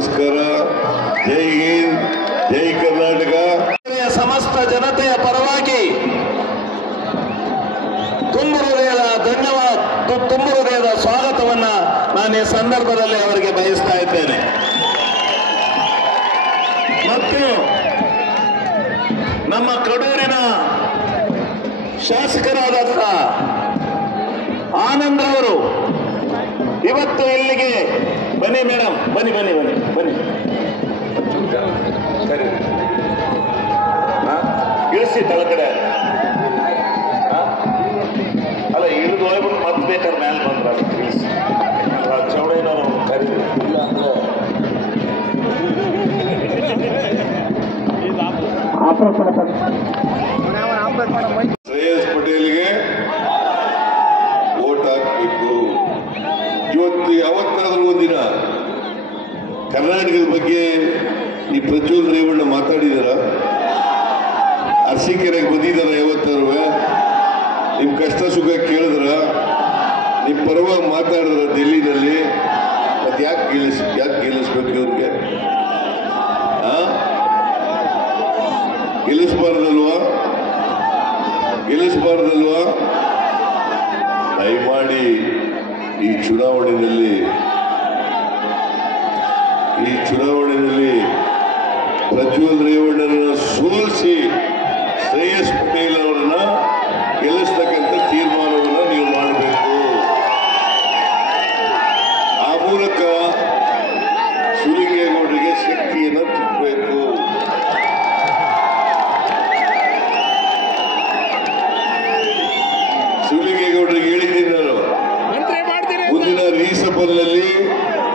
ನಮಸ್ಕಾರ. ಜೈ ಹಿಂದ್, ಜೈ ಕರ್ನಾಟಕ. ಸಮಸ್ತ ಜನತೆಯ ಪರವಾಗಿ ತುಂಬ ಹೃದಯದ ಧನ್ಯವಾದ, ತುಂಬ ಹೃದಯದ ಸ್ವಾಗತವನ್ನ ನಾನು ಈ ಸಂದರ್ಭದಲ್ಲಿ ಅವರಿಗೆ ಬಯಸ್ತಾ ಇದ್ದೇನೆ. ಮತ್ತು ನಮ್ಮ ಕಡೂರಿನ ಶಾಸಕರಾದಂಥ ಆನಂದ್ರವರು ಇವತ್ತು ಇಲ್ಲಿಗೆ ಬನ್ನಿ ಮೇಡಮ್, ಬನ್ನಿ ಬನ್ನಿ ಬನ್ನಿ ಬನ್ನಿ, ಇಳಿಸಿ ತಳಗಡೆ ಅಲ್ಲ, ಇಳಿದು ಹೋಗ್ಬಿಟ್ಟು ಮತ್ತೆ ಬೇಕಾದ್ರೆ ಮೇಲೆ ಬಂದ್ರ ಇಳಿಸಿ. ಚೌಡಯ್ಯನವರು ಕರೀರಿ, ಇಲ್ಲ ಅಂದ್ರೆ ಶ್ರೇಯಸ್ ಪಟೇಲ್ಗೆ ವೋಟ್ ಹಾಕಬೇಕು. ಇವತ್ತು ಯಾವತ್ತಾದ್ರೂ ಒಂದಿನ ಕರ್ನಾಟಕದ ಬಗ್ಗೆ ಈ ಪ್ರಜ್ವಲ್ ರೇವಣ್ಣ ಮಾತಾಡಿದಾರ? ಅರಸೀಕೆರೆಗೆ ಬಂದಿದ್ದಾರ? ಯಾವತ್ತಾರು ನಿಮ್ ಕಷ್ಟ ಸುಖ ಕೇಳಿದ್ರ? ನಿಮ್ ಪರವಾಗಿ ಮಾತಾಡಿದ್ರ ಡೆಲ್ಲಿನಲ್ಲಿ? ಮತ್ತೆ ಯಾಕೆ ಗೆಲ್ಲಿಸ್ಬೇಕು ಇವ್ರಿಗೆ? ಗೆಲ್ಲಿಸಬಾರ್ದಲ್ವಾ? ದಯಮಾಡಿ ಈ ಚುನಾವಣೆಯಲ್ಲಿ ಪ್ರಜ್ವಲ್ ರೇವಣ್ಣನ ಸೋಲಿಸಿ ಶ್ರೇಯಸ್ ಪಟೇಲ್ ಅವರನ್ನ ಗೆಲ್ಲಿಸ್ತಕ್ಕಂಥ ತೀರ್ಮಾನವನ್ನು ನೀವು ಮಾಡಬೇಕು. ಆ ಮೂಲಕ ಶಿವಲಿಂಗೇಗೌಡರಿಗೆ ಶಕ್ತಿಯನ್ನು ತುಂಬಬೇಕು. ಶಿವಲಿಂಗೇಗೌಡರಿಗೆ ಹೇಳಿದ್ದೀನಿ ನಾನು, ಮುಂದಿನ ರೀಸಬಲ್ನಲ್ಲಿ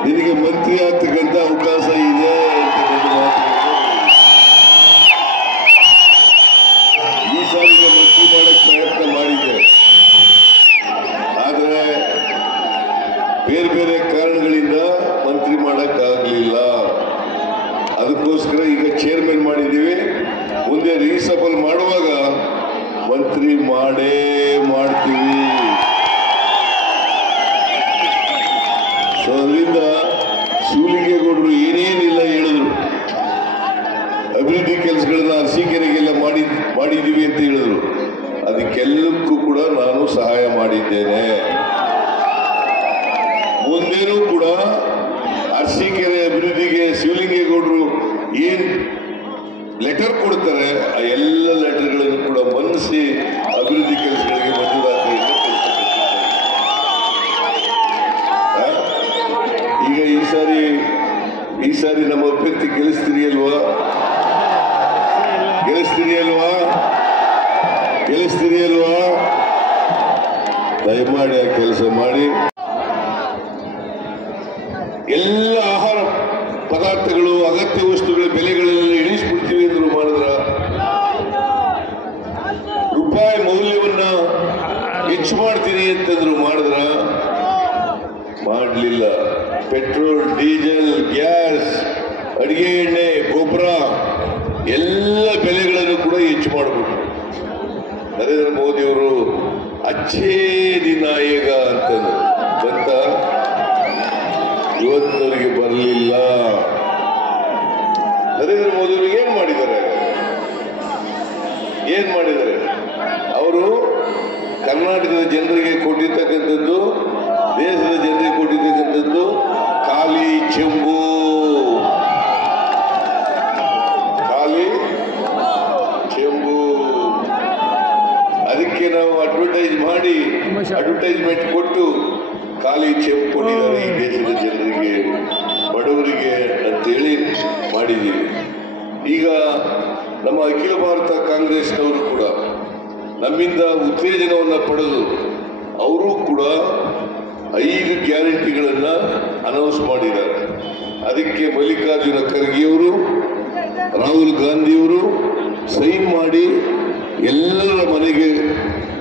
ನಿನಗೆ ಮಂತ್ರಿ ಆಗ್ತಕ್ಕಂಥ ಅವಕಾಶ ಇದೆ ಅಂತ ಮಾತು. ಈ ಸಾರಿಗೆ ಮಂತ್ರಿ ಮಾಡಕ್ಕೆ ಪ್ರಯತ್ನ ಮಾಡಿದ್ದೆ, ಆದರೆ ಬೇರೆ ಬೇರೆ ಕಾರಣಗಳಿಂದ ಮಂತ್ರಿ ಮಾಡಕ್ಕಾಗಲಿಲ್ಲ. ಅದಕ್ಕೋಸ್ಕರ ಈಗ ಚೇರ್ಮನ್ ಮಾಡಿದ್ದೀವಿ. ಮುಂದೆ ರೀಸಬಲ್ ಮಾಡುವಾಗ ಮಂತ್ರಿ ಮಾಡೇ ಮಾಡ್ತೀವಿ. ಸೊ ಅದರಿಂದ ಶಿವಲಿಂಗೇಗೌಡರು ಏನೇನಿಲ್ಲ ಹೇಳಿದ್ರು, ಅಭಿವೃದ್ಧಿ ಕೆಲಸಗಳನ್ನ ಅರಸೀಕೆರೆಗೆಲ್ಲ ಮಾಡಿದ್ದೀವಿ ಅಂತ ಹೇಳಿದ್ರು. ಅದಕ್ಕೆಲ್ಲಕ್ಕೂ ಕೂಡ ನಾನು ಸಹಾಯ ಮಾಡಿದ್ದೇನೆ. ಮುಂದೇನೂ ಕೂಡ ಅರಸೀಕೆರೆ ಅಭಿವೃದ್ಧಿಗೆ ಶಿವಲಿಂಗೇಗೌಡರು ಏನ್ ಲೆಟರ್ ಕೊಡ್ತಾರೆ, ಆ ಎಲ್ಲ ಲೆಟರ್ಗಳನ್ನು ಕೂಡ ಮನ್ನಿಸಿ ಅಭಿವೃದ್ಧಿ ಕೆಲಸಗಳಿಗೆ ಮಂಜೂರಾತಿಯನ್ನು ಈಗ ಈ ಸಾರಿ ನಮ್ಮ ಅಭ್ಯರ್ಥಿ ಗೆಲ್ಲಿಸ್ತೀರಿ ಅಲ್ವಾ? ದಯಮಾಡಿ ಆ ಕೆಲಸ ಮಾಡಿ. ಎಲ್ಲ ಆಹಾರ ಪದಾರ್ಥಗಳು, ಅಗತ್ಯ ವಸ್ತುಗಳ ಬೆಲೆಗಳೆಲ್ಲ ಇಳಿಸ್ಬಿಡ್ತೀವಿ ಅಂದ್ರು ಮಾಡಿದ್ರ? ರೂಪಾಯಿ ಮೌಲ್ಯವನ್ನ ಹೆಚ್ಚು ಮಾಡ್ತೀನಿ ಅಂತಂದ್ರು ಮಾಡಿದ್ರ? ಮಾಡಲಿಲ್ಲ. ಪೆಟ್ರೋಲ್, ಡೀಸೆಲ್, ಗ್ಯಾಸ್, ಅಡಿಗೆ ಎಣ್ಣೆ, ಗೊಬ್ಬರ ಎಲ್ಲ ಬೆಲೆಗಳನ್ನು ಕೂಡ ಹೆಚ್ಚು ಮಾಡಿಬಿಟ್ರು. ನರೇಂದ್ರ ಮೋದಿಯವರು ಅಚ್ಚೇ ದಿನ ಆಯೇಗ ಅಂತಂದ್ರು, ಬಂತ? ಇವತ್ತಿನವರಿಗೆ ಬರಲಿಲ್ಲ. ನರೇಂದ್ರ ಮೋದಿಯವರು ಏನ್ ಮಾಡಿದ್ದಾರೆ? ಅವರು ಕರ್ನಾಟಕದ ಜನರಿಗೆ ಕೊಟ್ಟಿರ್ತಕ್ಕಂಥದ್ದು, ದೇಶದ ಜನರಿಗೆ ಕೊಟ್ಟಿರ್ತಕ್ಕಂಥದ್ದು ಖಾಲಿ ಚೆಂಬು. ಅದಕ್ಕೆ ನಾವು ಅಡ್ವರ್ಟೈಸ್ಮೆಂಟ್ ಕೊಟ್ಟು ಖಾಲಿ ಚೆಂಬು ಕೊಟ್ಟಿದ್ದಾರೆ ಈ ದೇಶದ ಜನರಿಗೆ, ಬಡವರಿಗೆ ಅಂತೇಳಿ ಮಾಡಿದ್ದೀವಿ. ಈಗ ನಮ್ಮ ಅಖಿಲ ಭಾರತ ಕಾಂಗ್ರೆಸ್ನವರು ಕೂಡ ನಮ್ಮಿಂದ ಉತ್ತೇಜನವನ್ನು ಪಡೆದು ಅವರು ಕೂಡ 5 ಗ್ಯಾರಂಟಿಗಳನ್ನ ಅನೌನ್ಸ್ ಮಾಡಿದ್ದಾರೆ. ಅದಕ್ಕೆ ಮಲ್ಲಿಕಾರ್ಜುನ ಖರ್ಗೆಯವರು, ರಾಹುಲ್ ಗಾಂಧಿಯವರು ಸೈನ್ ಮಾಡಿ ಎಲ್ಲರ ಮನೆಗೆ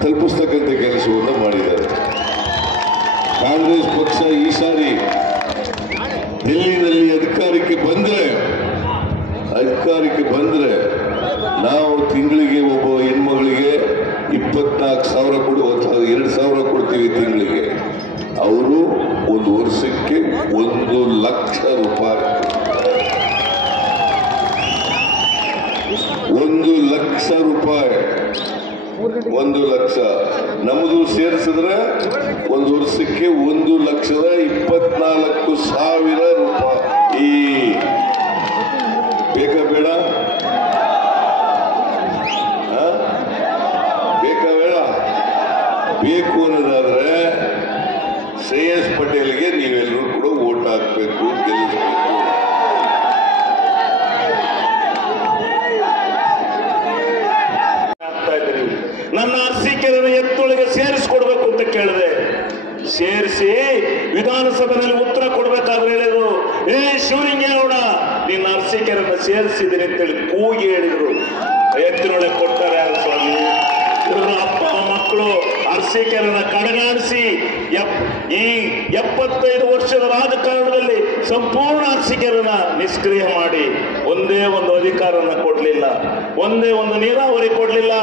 ತಲುಪಿಸ್ತಕ್ಕಂಥ ಕೆಲಸವನ್ನು ಮಾಡಿದ್ದಾರೆ. ಕಾಂಗ್ರೆಸ್ ಪಕ್ಷ ಈ ಸಾರಿ ಡೆಲ್ಲಿನಲ್ಲಿ ಅಧಿಕಾರಕ್ಕೆ ಬಂದ್ರೆ ನಾವು ತಿಂಗಳಿಗೆ ಒಬ್ಬ ಹೆಣ್ಮಗಳಿಗೆ 24,000 ಕೊಡುವಂತಹ 2,000 ಕೊಡ್ತೀವಿ ತಿಂಗಳಿಗೆ. ಅವರು ಒಂದು ವರ್ಷಕ್ಕೆ 1 ಲಕ್ಷ ರೂಪಾಯಿ ಲಕ್ಷ ರೂಪಾಯಿ, 1 ಲಕ್ಷ. ನಮ್ಮದು ಸೇರಿಸಿದ್ರೆ ಒಂದು ವರ್ಷಕ್ಕೆ 1,24,000 ರೂಪಾಯಿ. ಬೇಕಾ ಬೇಡ? ಬೇಕಾ ಬೇಡ? ಬೇಕು ಅನ್ನೋದಾದ್ರೆ ಶ್ರೇಯಸ್ ಪಟೇಲ್ಗೆ ನೀವೆಲ್ಲರೂ ಕೂಡ ವೋಟ್ ಹಾಕಬೇಕು, ಗೆಲ್ಲಿಸಬೇಕು. ನನ್ನ ಅರಸೀಕೆರೆಯನ್ನು ಎತ್ತೊಳಗೆ ಸೇರಿಸ್ಕೊಡ್ಬೇಕು ಅಂತ ಕೇಳಿದೆ. ಸೇರಿಸಿ ವಿಧಾನಸಭೆಯಲ್ಲಿ ಉತ್ತರ ಕೊಡ್ಬೇಕಾದ್ರೆ ಹೇಳಿದ್ರು, ಶಿವಲಿಂಗೇಗೌಡ ನಿನ್ನ ಅರಸೀಕೆರೆಯನ್ನು ಸೇರಿಸಿದ್ದೀನಿ ಅಂತೇಳಿ ಕೂಗಿ ಹೇಳಿದ್ರು. ಎತ್ತಿನೊಳಗೆ ಕೊಡ್ತಾರೆ ಯಾರು ಸ್ವಾಮಿ? ಇವರು ಅಪ್ಪ ಮಕ್ಕಳು ಅರಸೀಕೆರೆಯನ್ನು ಕಡೆಗಾಣಿಸಿ ಈ 75 ವರ್ಷದ ರಾಜಕಾರಣದಲ್ಲಿ ಸಂಪೂರ್ಣ ಅರಸೀಕೆರೆಯನ್ನು ನಿಷ್ಕ್ರಿಯ ಮಾಡಿ ಒಂದೇ ಒಂದು ಅಧಿಕಾರನ ಕೊಡ್ಲಿಲ್ಲ, ಒಂದೇ ಒಂದು ನೀರಾವರಿ ಕೊಡ್ಲಿಲ್ಲ,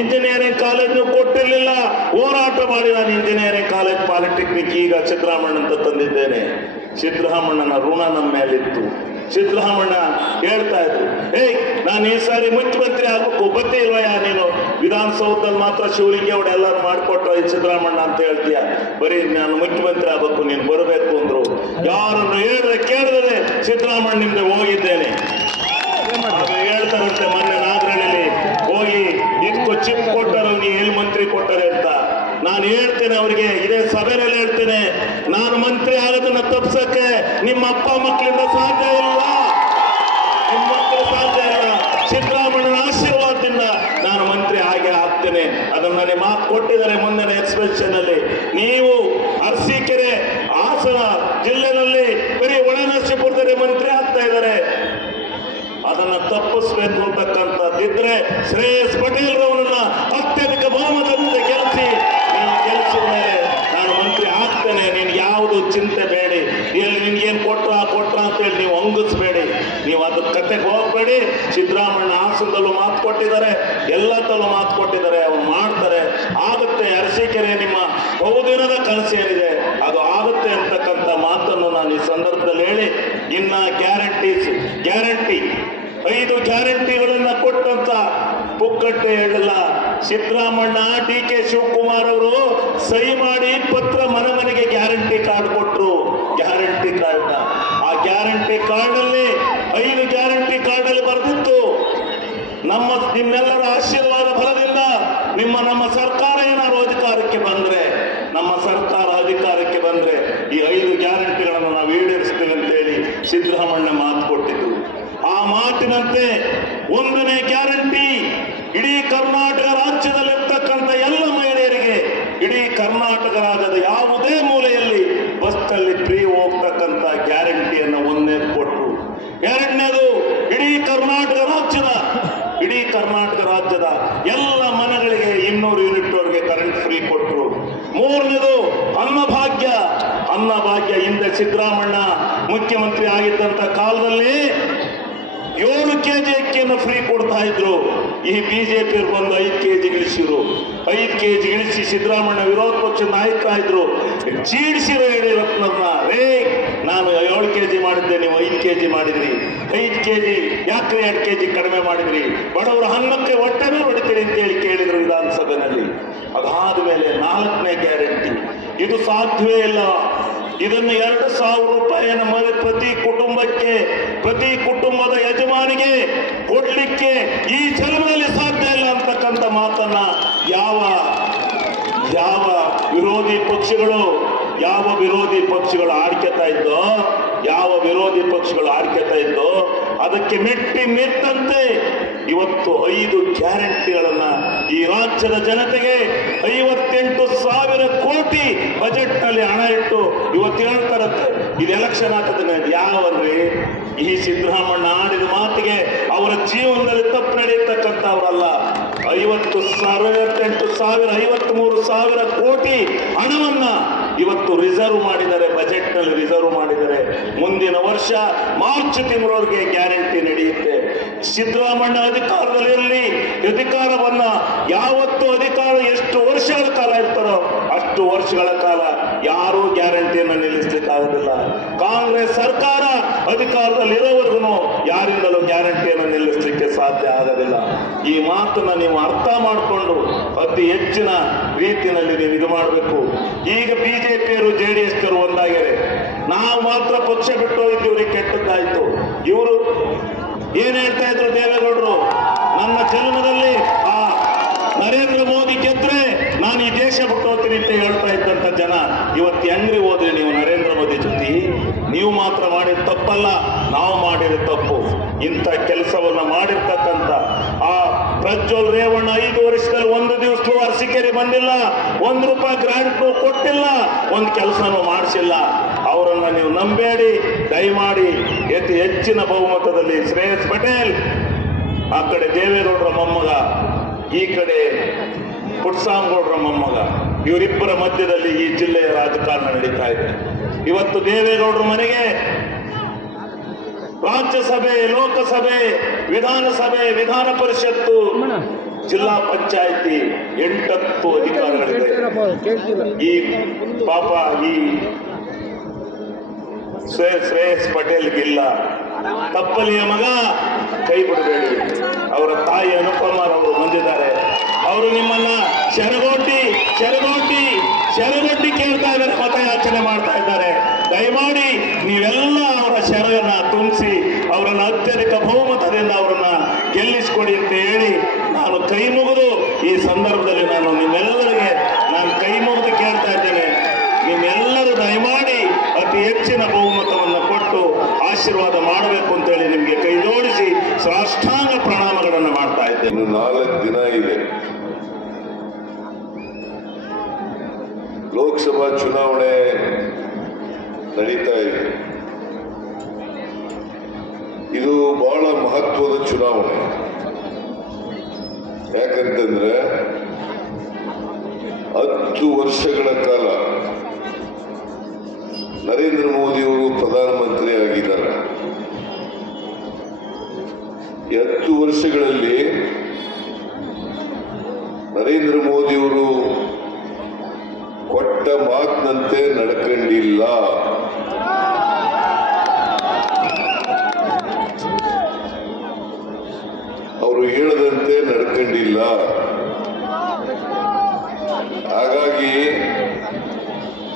ಇಂಜಿನಿಯರಿಂಗ್ ಕಾಲೇಜ್ ಕೊಟ್ಟಿರ್ಲಿಲ್ಲ. ಹೋರಾಟ ಮಾಡಿ ನಾನು ಇಂಜಿನಿಯರಿಂಗ್ ಕಾಲೇಜ್ ಪಾಲಿಟೆಕ್ನಿಕ್ ಈಗ ಸಿದ್ದರಾಮಣ್ಣ ಅಂತ ತಂದಿದ್ದೇನೆ. ಸಿದ್ದರಾಮಣ್ಣನ ಋಣ ನಮ್ಮ ಮೇಲಿತ್ತು. ಸಿದ್ದರಾಮಣ್ಣ ಹೇಳ್ತಾ ಇದ್ರು, ನಾನು ಈ ಸಾರಿ ಮುಖ್ಯಮಂತ್ರಿ ಆಗ್ಬೇಕು, ಬತ್ತೇ ಇಲ್ವಯ್ಯ ನೀನು? ವಿಧಾನಸೌಧದಲ್ಲಿ ಮಾತ್ರ ಶಿವಲಿಂಗೇಗೌಡ ಎಲ್ಲರೂ ಮಾಡಿಕೊಟ್ರು ಸಿದ್ದರಾಮಣ್ಣ ಅಂತ ಹೇಳ್ತೀಯ, ಬರೀ ನಾನು ಮುಖ್ಯಮಂತ್ರಿ ಆಗ್ಬೇಕು, ನೀನು ಬರಬೇಕು ಅಂದ್ರು. ಯಾರನ್ನು ಹೇಳಿದ್ರೆ ಕೇಳಿದ್ರೆ ಸಿದ್ದರಾಮಣ್ಣ ನಿಮ್ದೆ ಹೋಗಿದ್ದೇನೆ ಹೇಳ್ತಾರಂತೆ. ಮೊನ್ನೆ ನಾಗರಳ್ಳಿಲಿ ಹೋಗಿ ಇಷ್ಟು ಚಿಪ್ ಕೊಟ್ಟರು, ನೀ ಎಲ್ಲಿ ಮಂತ್ರಿ ಕೊಟ್ಟರೆ ಅಂತ ನಾನು ಹೇಳ್ತೇನೆ ಅವರಿಗೆ, ಇದೇ ಸಭೆಯಲ್ಲಿ ಹೇಳ್ತೇನೆ, ನಾನು ಮಂತ್ರಿ ಆಗೋದನ್ನ ತಪ್ಪಿಸಕ್ಕೆ ನಿಮ್ಮ ಅಪ್ಪ ಮಕ್ಕಳಿಂದ ಸಾಧ್ಯ ಇಲ್ಲ, ನಿಮ್ಮ ಮಕ್ಕಳು ಸಾಧ್ಯ ಇಲ್ಲ. ಸಿದ್ದರಾಮಣ್ಣನ ಆಶೀರ್ವಾದದಿಂದ ನಾನು ಮಂತ್ರಿ ಆಗೇ ಆಗ್ತೇನೆ. ಅದನ್ನು ನನಗೆ ಮಾತು ಕೊಟ್ಟಿದ್ದಾರೆ ಮುಂದಿನ ಎಕ್ಸ್ಪ್ರೆಷನ್ ಅಲ್ಲಿ. ನೀವು ಅರಸೀಕೆರೆ ಹಾಸನ ಜಿಲ್ಲೆನಲ್ಲಿ ಬರೀ ಒಳನರಸೀಪುರದಲ್ಲಿ ಮಂತ್ರಿ ಆಗ್ತಾ ಇದ್ದಾರೆ. ಅದನ್ನ ತಪ್ಪಿಸ್ಬೇಕು ಅಂತಕ್ಕಂಥದ್ದಿದ್ರೆ ಶ್ರೇಯಸ್ ಪಟೇಲ್ ರವರನ್ನ ಅತ್ಯಧಿಕ ಬಹುಮತದಿಂದ ಗೆಲ್ಲಿಸಿದ ಮೇಲೆ ನಾನು ಮಂತ್ರಿ ಆಗ್ತೇನೆ. ನಿನ್ಗೆ ಯಾವುದು ಚಿಂತೆ ಬೇಡಿ, ಎಲ್ಲಿ ನಿನ್ಗೇನು ಕೊಟ್ರ ಅಂತೇಳಿ ನೀವು ಅಂಗಿಸ್ಬೇಡಿ, ನೀವು ಅದ್ರ ಕತೆಗೆ ಹೋಗ್ಬೇಡಿ. ಸಿದ್ದರಾಮಣ್ಣ ಹಾಸನದಲ್ಲೂ ಮಾತು ಕೊಟ್ಟಿದ್ದಾರೆ, ಎಲ್ಲದಲ್ಲೂ ಮಾತು ಕೊಟ್ಟಿದ್ದಾರೆ, ಅವ್ರು ಮಾಡ್ತಾರೆ, ಆಗುತ್ತೆ. ಅರಸೀಕೆರೆ ನಿಮ್ಮ ಬಹುದಿನದ ಕನಸು ಏನಿದೆ ಅದು ಆಗುತ್ತೆ ಅಂತಕ್ಕಂಥ ಮಾತನ್ನು ನಾನು ಈ ಸಂದರ್ಭದಲ್ಲಿ ಹೇಳಿ, ಇನ್ನ ಗ್ಯಾರಂಟಿ 5 ಗ್ಯಾರಂಟಿಗಳನ್ನ ಕೊಟ್ಟಂತ ಪುಕ್ಕಟ್ಟೆ ಹೇಳಿಲ್ಲ. ಸಿದ್ದರಾಮಣ್ಣ DK ಶಿವಕುಮಾರ್ ಅವರು ಸಹಿ ಮಾಡಿ ಪತ್ರ ಮನೆಗೆ ಗ್ಯಾರಂಟಿ ಕಾರ್ಡ್ ಕೊಟ್ಟರು. ಗ್ಯಾರಂಟಿ ಕಾರ್ಡ್, ಆ ಗ್ಯಾರಂಟಿ ಕಾರ್ಡ್ ಅಲ್ಲಿ 5 ಗ್ಯಾರಂಟಿ ಕಾರ್ಡ್ ಅಲ್ಲಿ ಬರೆದಿತ್ತು, ನಿಮ್ಮೆಲ್ಲರ ಆಶೀರ್ವಾದ ಫಲದಿಂದ ನಮ್ಮ ಸರ್ಕಾರ ಏನಾದ್ರು ಅಧಿಕಾರಕ್ಕೆ ಬಂದ್ರೆ, ನಮ್ಮ ಸರ್ಕಾರ ಅಧಿಕಾರಕ್ಕೆ ಬಂದ್ರೆ ಈ 5 ಗ್ಯಾರಂಟಿಗಳನ್ನು ನಾವು ಈಡೇರಿಸ್ತೇವೆ ಅಂತೇಳಿ ಸಿದ್ದರಾಮಣ್ಣ ಮಾತು ಕೊಟ್ಟಿದ್ರು. ಆ ಮಾತಿನಂತೆ 1ನೇ ಗ್ಯಾರಂಟಿ ಇಡೀ ಕರ್ನಾಟಕ ರಾಜ್ಯದಲ್ಲಿರ್ತಕ್ಕಂಥ ಎಲ್ಲ ಮಹಿಳೆಯರಿಗೆ, ಇಡೀ ಕರ್ನಾಟಕ ರಾಜ್ಯದ ಯಾವುದೇ ಮೂಲೆಯಲ್ಲಿ ಬಸ್ನಲ್ಲಿ ಫ್ರೀ ಹೋಗ್ತಕ್ಕಂಥ ಗ್ಯಾರಂಟಿಯನ್ನು 1ನೇದು ಕೊಟ್ಟರು. 2ನೇದು ಇಡೀ ಕರ್ನಾಟಕ ರಾಜ್ಯದ ಎಲ್ಲ ಮನೆಗಳಿಗೆ 200 ಯೂನಿಟ್ ವರೆಗೆ ಕರೆಂಟ್ ಫ್ರೀ ಕೊಟ್ಟರು. 3ನೇದು ಅನ್ನಭಾಗ್ಯ ಹಿಂದೆ ಸಿದ್ದರಾಮಣ್ಣ ಮುಖ್ಯಮಂತ್ರಿ ಆಗಿದ್ದಂತ ಕಾಲದಲ್ಲಿ 7 kg ಅಕ್ಕಿಯನ್ನು ಫ್ರೀ ಕೊಡ್ತಾ ಇದ್ರು. ಈ ಬಿಜೆಪಿ ಬಂದು 5 kg ಇಳಿಸಿದ್ರು. 5 kg ಇಳಿಸಿ ಸಿದ್ದರಾಮಣ್ಣ ವಿರೋಧ ಪಕ್ಷದ ನಾಯಕ ಇದ್ರು, ಚೀಡಿಸಿರೋ ಯಡಿಯೂರಪ್ಪನವ್ರನ್ನ, ನಾನು 7 kg ಮಾಡಿದ್ದೆ, ನೀವು 5 kg ಮಾಡಿದ್ರಿ, 5 kg ಯಾಕ್ರಿ 2 kg ಕಡಿಮೆ ಮಾಡಿದ್ರಿ, ಬಡವರ ಅನ್ನಕ್ಕೆ ಹೊಟ್ಟೆನೂ ಹೊಡಿತೀರಿ ಅಂತೇಳಿ ಕೇಳಿದ್ರು ವಿಧಾನಸಭೆಯಲ್ಲಿ. ಅದಾದ ಮೇಲೆ 4ನೇ ಗ್ಯಾರಂಟಿ, ಇದು ಸಾಧ್ಯವೇ ಇಲ್ಲ, ಇದನ್ನು 2,000 ರೂಪಾಯಿಯನ್ನು ಪ್ರತಿ ಕುಟುಂಬದ ಯಜಮಾನಿಗೆ ಕೊಡ್ಲಿಕ್ಕೆ ಈ ಜನ್ಮದಲ್ಲಿ ಸಾಧ್ಯ ಇಲ್ಲ ಅಂತಕ್ಕಂಥ ಮಾತನ್ನ ಯಾವ ವಿರೋಧಿ ಪಕ್ಷಗಳು ಆಡ್ಕೊತಾ ಇದ್ದೋ ಅದಕ್ಕೆ ಮೆಟ್ಟಂತೆ ಇವತ್ತು 5 ಗ್ಯಾರಂಟಿಗಳನ್ನ ಈ ರಾಜ್ಯದ ಜನತೆಗೆ 58,000 ಕೋಟಿ ಬಜೆಟ್ ನಲ್ಲಿ ಹಣ ಇಟ್ಟು ಇವತ್ತು ಹೇಳ್ತಾರಂತೆ ಇದು ಎಲೆಕ್ಷನ್ ಆಗ್ತದೆ. ಯಾವನ್ರಿ ಈ ಸಿದ್ದರಾಮಣ್ಣ ಆಡಿದ ಮಾತಿಗೆ ಅವರ ಜೀವನದಲ್ಲಿ ತಪ್ಪು ನಡೆಯತಕ್ಕಂಥವ್ರಲ್ಲ. 53,000 ಕೋಟಿ ಹಣವನ್ನ ಇವತ್ತು ರಿಸರ್ವ್ ಮಾಡಿದ್ದಾರೆ, ಬಜೆಟ್ ನಲ್ಲಿ ರಿಸರ್ವ್ ಮಾಡಿದ್ದಾರೆ. ಮುಂದಿನ ವರ್ಷ ಮಾರ್ಚ್ ತಿಂಗಳವರೆಗೆ ಗ್ಯಾರಂಟಿ ನಡೆಯುತ್ತೆ. ಸಿದ್ದರಾಮಣ್ಣ ಅಧಿಕಾರದಲ್ಲಿ ಅಧಿಕಾರವನ್ನ ಎಷ್ಟು ವರ್ಷಗಳ ಕಾಲ ಇರ್ತಾರೋ ಅಷ್ಟು ವರ್ಷಗಳ ಕಾಲ ಯಾರೂ ಗ್ಯಾರಂಟಿಯನ್ನು ನಿಲ್ಲಿಸಲಿಕ್ಕೆ ಆಗೋದಿಲ್ಲ. ಕಾಂಗ್ರೆಸ್ ಸರ್ಕಾರ ಅಧಿಕಾರದಲ್ಲಿರೋವರೆಗೂ ಯಾರಿಂದಲೂ ಗ್ಯಾರಂಟಿಯನ್ನು ನಿಲ್ಲಿಸಲಿಕ್ಕೆ ಸಾಧ್ಯ ಆಗೋದಿಲ್ಲ. ಈ ಮಾತನ್ನ ನೀವು ಅರ್ಥ ಮಾಡಿಕೊಂಡು ಅತಿ ಹೆಚ್ಚಿನ ರೀತಿಯಲ್ಲಿ ನೀವು ಇದು ಮಾಡಬೇಕು. ಈಗ ಬಿಜೆಪಿಯವರು JDS ಒಂದಾಗ್ಯಾರೆ. ನಾವು ಮಾತ್ರ ಪಕ್ಷ ಬಿಟ್ಟು ಹೋಗಿದ್ದೀವ್ರಿಗೆ ಕೆಟ್ಟದ್ದಾಯ್ತು. ಇವರು ಏನ್ ಹೇಳ್ತಾ ಇದ್ರು ದೇವೇಗೌಡರು, ನನ್ನ ಜನ್ಮದಲ್ಲಿ ಆ ನರೇಂದ್ರ ಮೋದಿ ಗೆದ್ರೆ ನಾನು ಈ ದೇಶ ಬಿಟ್ಟು ಹೋಗ್ತೀನಿ ಅಂತ ಹೇಳ್ತಾ ಇದ್ದಂತ ಜನ ಇವತ್ತು ಹೆಂಗ್ರಿ ಹೋದ್ರಿ ನೀವು ನರೇಂದ್ರ ಮೋದಿ ಜೊತೆ? ನೀವು ಮಾತ್ರ ಮಾಡಿದ ತಪ್ಪಲ್ಲ, ನಾವು ಮಾಡಿದ ತಪ್ಪು. ಇಂಥ ಕೆಲಸವನ್ನ ಮಾಡಿರ್ತಕ್ಕಂಥ ಆ ಪ್ರಜ್ವಲ್ ರೇವಣ್ಣ 5 ವರ್ಷದಲ್ಲಿ 1 ದಿವಸಕ್ಕೂ ಅರಸೀಕೆರೆ ಬಂದಿಲ್ಲ, 1 ರೂಪಾಯಿ ಗ್ರಾಂಟ್ ಕೊಟ್ಟಿಲ್ಲ, ಒಂದು ಕೆಲಸನೂ ಮಾಡಿಸಿಲ್ಲ. ಅವರನ್ನ ನೀವು ನಂಬೇಡಿ, ದಯಮಾಡಿ ಅತಿ ಹೆಚ್ಚಿನ ಬಹುಮತದಲ್ಲಿ ಶ್ರೇಯಸ್ ಪಟೇಲ್, ಆ ಕಡೆ ದೇವೇಗೌಡರ ಮೊಮ್ಮಗ, ಈ ಕಡೆ ಪುಟ್ಸಾಮಗೌಡರ ಮೊಮ್ಮಗ, ಇವರಿಬ್ಬರ ಮಧ್ಯದಲ್ಲಿ ಈ ಜಿಲ್ಲೆಯ ರಾಜಕಾರಣ ನಡೀತಾ ಇದೆ. ಇವತ್ತು ದೇವೇಗೌಡರ ಮನೆಗೆ ರಾಜ್ಯಸಭೆ, ಲೋಕಸಭೆ, ವಿಧಾನಸಭೆ, ವಿಧಾನ ಪರಿಷತ್ತು, ಜಿಲ್ಲಾ ಪಂಚಾಯಿತಿ 8 ಅಧಿಕಾರಿಗಳಿವೆ. ಈ ಪಾಪ ಈ ಶ್ರೇಯಸ್ ಪಟೇಲ್ಗಿಲ್ಲ. ತಪ್ಪಲಿಯ ಮಗ ಕೈ ಬಿಡಬೇಡಿ. ಅವರ ತಾಯಿ ಅನುಪಮರವರು ಬಂದಿದ್ದಾರೆ. ಅವರು ನಿಮ್ಮನ್ನ ಶರಗೋಟಿ ಕೇಳ್ತಾ ಇದ್ದಾರೆ, ಮತಯಾಚನೆ ಮಾಡ್ತಾ ಇದ್ದಾರೆ. ದಯಮಾಡಿ ನೀವೆಲ್ಲ ಅವರ ಶರಗನ್ನ ತುಂಬಿಸಿ ಅವರನ್ನ ಅತ್ಯಧಿಕ ಬಹುಮತದಿಂದ ಅವರನ್ನ ಗೆಲ್ಲಿಸಿಕೊಡಿ ಅಂತ ಹೇಳಿ ನಾನು ಕೈ ಮುಗಿದು ಈ ಸಂದರ್ಭದಲ್ಲಿ ನಿಮ್ಮೆಲ್ಲರಿಗೆ ಕೈ ಮುಗಿದು ಕೇಳ್ತಾ ಇದ್ದೇನೆ. ನಿಮ್ಮೆಲ್ಲರೂ ದಯಮಾಡಿ ಅತಿ ಹೆಚ್ಚಿನ ಬಹುಮತವನ್ನು ಕೊಟ್ಟು ಆಶೀರ್ವಾದ ಮಾಡಬೇಕು ಅಂತೇಳಿ ನಿಮಗೆ ಕೈ ಜೋಡಿಸಿ ಸಾಷ್ಟಾಂಗ ಪ್ರಣಾಮಗಳನ್ನು ಮಾಡ್ತಾ ಇದ್ದೇನೆ. 4 ದಿನ ಇದೆ. ಲೋಕಸಭಾ ಚುನಾವಣೆ ನಡೀತಾ ಇದೆ. ಇದು ಬಹಳ ಮಹತ್ವದ ಚುನಾವಣೆ. ಯಾಕಂತಂದ್ರೆ 10 ವರ್ಷಗಳ ಕಾಲ ನರೇಂದ್ರ ಮೋದಿಯವರು ಪ್ರಧಾನಮಂತ್ರಿ ಆಗಿದ್ದಾರೆ. 10 ವರ್ಷಗಳಲ್ಲಿ ನರೇಂದ್ರ ಮೋದಿಯವರು ಕೊಟ್ಟ ಮಾತಿನಂತೆ ನಡ್ಕೊಂಡಿಲ್ಲ. ಅವರು ಹೇಳದಂತೆ ನಡ್ಕೊಂಡಿಲ್ಲ. ಹಾಗಾಗಿ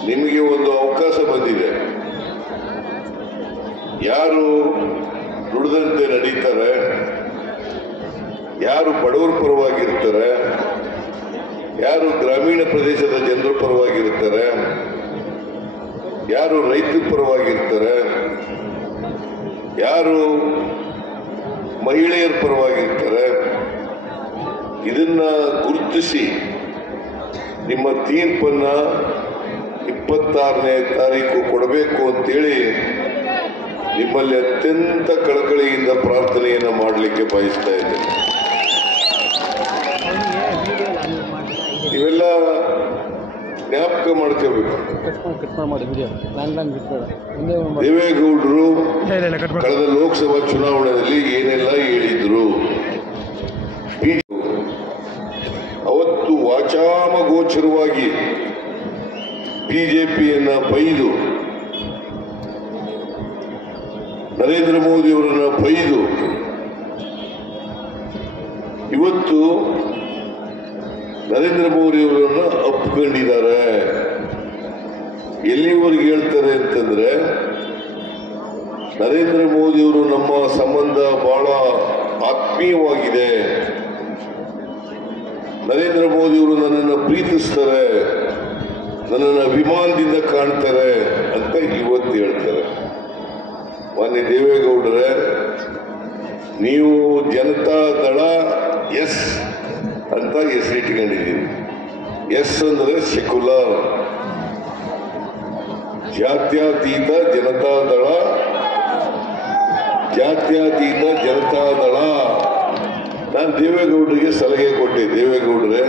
ನಿಮಗೆ ಒಂದು ಅವಕಾಶ ಬಂದಿದೆ. ಯಾರು ನುಡಿದಂತೆ ನಡೀತಾರೆ, ಯಾರು ಬಡವರ ಪರವಾಗಿರ್ತಾರೆ, ಯಾರು ಗ್ರಾಮೀಣ ಪ್ರದೇಶದ ಜನರ ಪರವಾಗಿರ್ತಾರೆ, ಯಾರು ರೈತರ ಪರವಾಗಿರ್ತಾರೆ, ಯಾರು ಮಹಿಳೆಯರ ಪರವಾಗಿರ್ತಾರೆ, ಇದನ್ನ ಗುರುತಿಸಿ ನಿಮ್ಮ ತೀರ್ಪನ್ನ 26ನೇ ತಾರೀಕು ಕೊಡಬೇಕು ಅಂತೇಳಿ ನಿಮ್ಮಲ್ಲಿ ಅತ್ಯಂತ ಕಳಕಳಿಯಿಂದ ಪ್ರಾರ್ಥನೆಯನ್ನು ಮಾಡಲಿಕ್ಕೆ ಬಯಸ್ತಾ ಇದ್ದೇನೆ. ಇವೆಲ್ಲ ಜ್ಞಾಪಕ ಮಾಡ್ಕೋಬೇಕು. ದೇವೇಗೌಡರು ಕಳೆದ ಲೋಕಸಭಾ ಚುನಾವಣೆಯಲ್ಲಿ ಏನೆಲ್ಲ ಹೇಳಿದ್ರು, ಅವತ್ತು ವಾಚಾಮಗೋಚರವಾಗಿ ಬಿಜೆಪಿಯನ್ನ ಬೈದು, ನರೇಂದ್ರ ಮೋದಿ ಅವರನ್ನ ಬೈದು, ಇವತ್ತು ನರೇಂದ್ರ ಮೋದಿ ಅವರನ್ನ ಅಪ್ಕೊಂಡಿದ್ದಾರೆ. ಎಲ್ಲಿವರೆಗೆ ಹೇಳ್ತಾರೆ ಅಂತಂದ್ರೆ, ನರೇಂದ್ರ ಮೋದಿ ಅವರು ನಮ್ಮ ಸಂಬಂಧ ಬಹಳ ಆತ್ಮೀಯವಾಗಿದೆ, ನರೇಂದ್ರ ಮೋದಿ ಅವರು ನನ್ನನ್ನು ಪ್ರೀತಿಸ್ತಾರೆ, ನನ್ನನ್ನು ಅಭಿಮಾನದಿಂದ ಕಾಣ್ತಾರೆ ಅಂತ ಇವತ್ತು ಹೇಳ್ತಾರೆ. ಮಾನ್ಯ ದೇವೇಗೌಡರೇ, ನೀವು ಜನತಾ ದಳ ಎಸ್ ಅಂತ ಹೆಸರಿಟ್ಕೊಂಡಿದ್ದೀರಿ. ಎಸ್ ಅಂದ್ರೆ ಸೆಕ್ಯುಲರ್, ಜಾತ್ಯತೀತ ಜನತಾದಳ, ಜಾತ್ಯತೀತ ಜನತಾದಳ. ನಾನು ದೇವೇಗೌಡರಿಗೆ ಸಲಹೆ ಕೊಟ್ಟೆ, ದೇವೇಗೌಡರೇ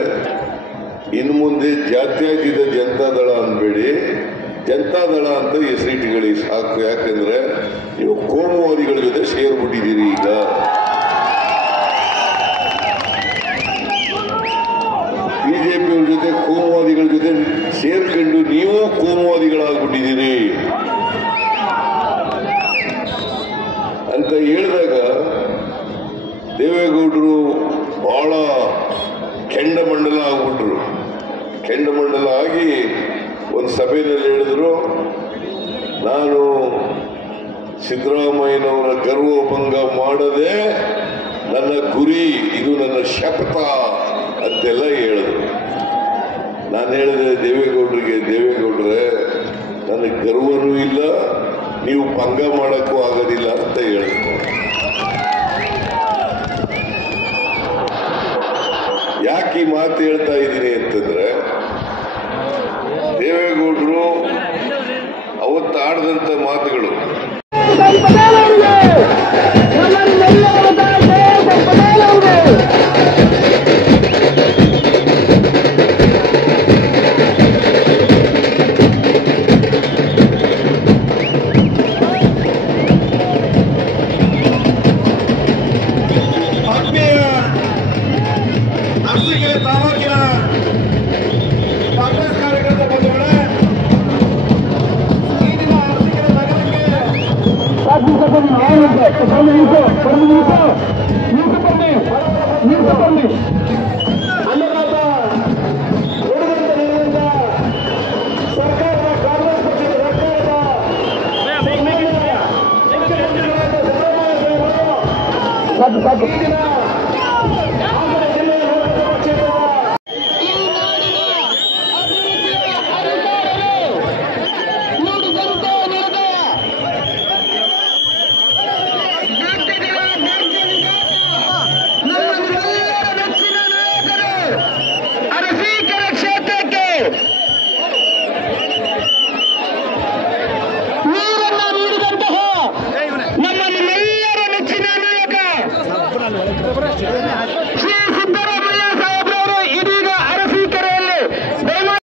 ಇನ್ನು ಮುಂದೆ ಜಾತ್ಯತೀತ ಜನತಾದಳ ಅನ್ಬೇಡಿ, ಜನತಾದಳ ಅಂತ ಹೆಸರಿಟ್ಕೊಳ್ಳಿ ಸಾಕು. ಯಾಕಂದ್ರೆ ನೀವು ಕೋಮುವಾದಿಗಳ ಜೊತೆ ಸೇರ್ಬಿಟ್ಟಿದ್ದೀರಿ. ಈಗ ಬಿಜೆಪಿಯವ್ರ ಜೊತೆ ಕೋಮುವಾದಿಗಳ ಜೊತೆ ಸೇರ್ಕೊಂಡು ಸೇರ್ಕೊಂಡು ನೀವು ಕೋಮುವಾದಿಗಳಾಗ್ಬಿಟ್ಟಿದ್ದೀರಿ ಅಂತ ಹೇಳಿದಾಗ ದೇವೇಗೌಡರು ಬಹಳ ಕೆಂಡಮಂಡಲ ಆಗ್ಬಿಟ್ರು. ಕೆಂಡಮಂಡಲ ಆಗಿ ಒಂದು ಸಭೆಯಲ್ಲಿ ಹೇಳಿದ್ರು, ನಾನು ಸಿದ್ದರಾಮಯ್ಯನವರ ಗರ್ವಭಂಗ ಮಾಡದೆ ನನ್ನ ಗುರಿ, ಇದು ನನ್ನ ಶಪಥ ಅಂತೆಲ್ಲ ಹೇಳಿದ್ರು. ನಾನು ಹೇಳಿದೆ ದೇವೇಗೌಡರಿಗೆ, ದೇವೇಗೌಡ್ರೆ ನನಗೆ ಗರ್ವನೂ ಇಲ್ಲ, ನೀವು ಭಂಗ ಮಾಡಕ್ಕೂ ಆಗೋದಿಲ್ಲ ಅಂತ ಹೇಳಿದ್ರು. ಯಾಕೆ ಈ ಮಾತು ಹೇಳ್ತಾ ಇದ್ದೀನಿ ಅಂತಂದ್ರೆ, ದೇವೇಗೌಡರು ಅವತ್ತು ಆಡಿದಂತ ಮಾತುಗಳು ಅರಸೀಕೆರೆ ತಾಲೂಕಿನ ಕಾಂಗ್ರೆಸ್ ಕಾರ್ಯಕರ್ತ ಬಂಧುಗಳೇ, ಈ ದಿನ ಅರಸೀಕೆರೆ ನಗರಕ್ಕೆ ಅನ್ನದಾತ ನುಡಿದಂತೆ ನಡೆದಂತ ಸರ್ಕಾರದ ಕಾಂಗ್ರೆಸ್ ಪಕ್ಷದ ಸರ್ಕಾರದ ಸಿದ್ದರಾಮಯ್ಯ ಸಾಹೇಬರು